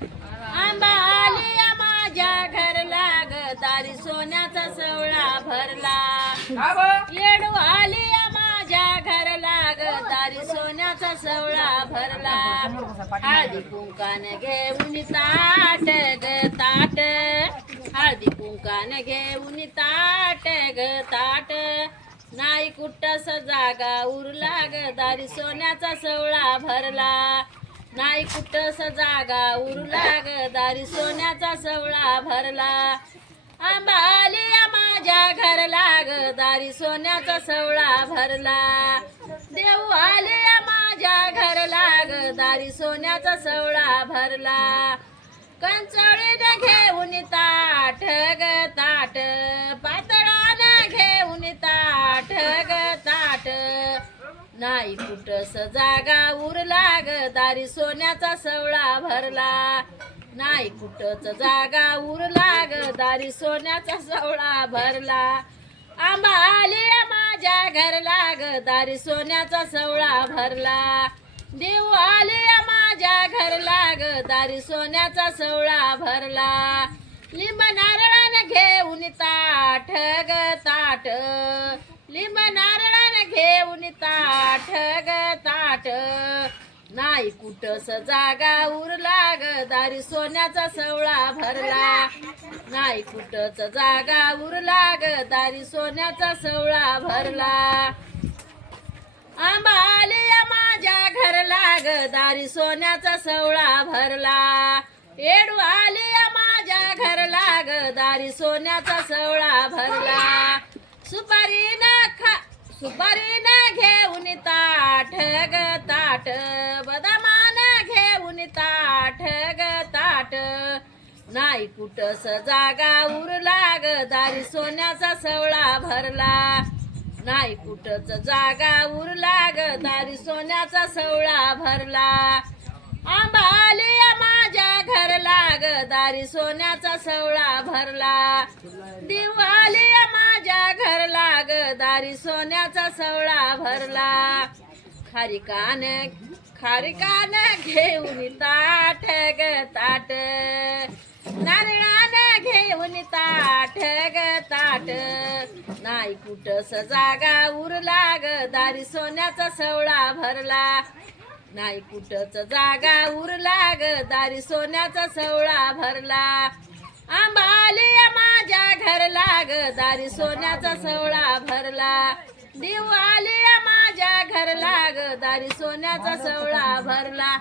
आंबा आलिया माझ्या घरला ग दारी सोन्याचा सवळा भरला येडू आलिया माझ्या घरला ग दारी सोन्याचा सवळा भरला हळदी कुंकान घेऊन ताट ग ताट हळदी कुंकान घेऊन ताट ग ताट नाही कुठस जागा उरला ग दारी सोन्याचा सवळा भरला नाही कुठस जागा उरला ग दारी सोन्याचा सवळा भरला आंबा आलिया माझ्या घरला ग दारी सोन्याचा सवळा भरला देव आलिया माझ्या घरला ग दारी सोन्याचा सवळा भरला कंचळीन घेऊन ताट ग ताट पातळान घेऊन ताट ग ताट नाही कुठस जागा उरला ग दारी सोन्याचा सवळा भरला नाही कुठच जागा उरला ग दारी सोन्याचा सवळा भरला आंबा आलिया माझ्या घरला ग दारी सोन्याचा सवळा भरला देव आलिया माझ्या घरला ग दारी सोन्याचा सवळा भरला लिंब नारळान घेऊन ताट ग ताट लिंब नारळान घेऊन ताट ग ताट नाही कुठस जागा उरला ग दारी सोन्याचा सवळा भरला नाही कुठच जागा उरला ग दारी सोन्याचा सवळा भरला आंबा आलिया माझ्या घरला ग दारी सोन्याचा सवळा भरला येडू आलिया माझ्या घरला ग दारी सोन्याचा सवळा भरला सुपारीन घेऊन ताट ग ताट बदामान घेऊन ताट ग ताट नाही कुठस जागा उरला ग दारी सोन्याचा सवळा भरला नाही कुठच जागा उरला ग दारी सोन्याचा सवळा भरला आंबा आलिया माझ्या घरला ग दारी सोन्याचा सवळा भरला देव आलिया माझ्या घरला ग दारी सोन्याचा सवळा भरला खारिकान घेऊन ताट ग ताट नारळान घेऊन ताट ग ताट नाही कुठस जागा उरला ग दारी सोन्याचा सवळा भरला नाही कुठच जागा उरला ग दारी सोन्याचा सवळा भरला आंबा आलिया माझ्या घरला ग दारी सोन्याचा सवळा भरला देव आलिया माझ्या घरला ग दारी सोन्याचा सवळा भरला.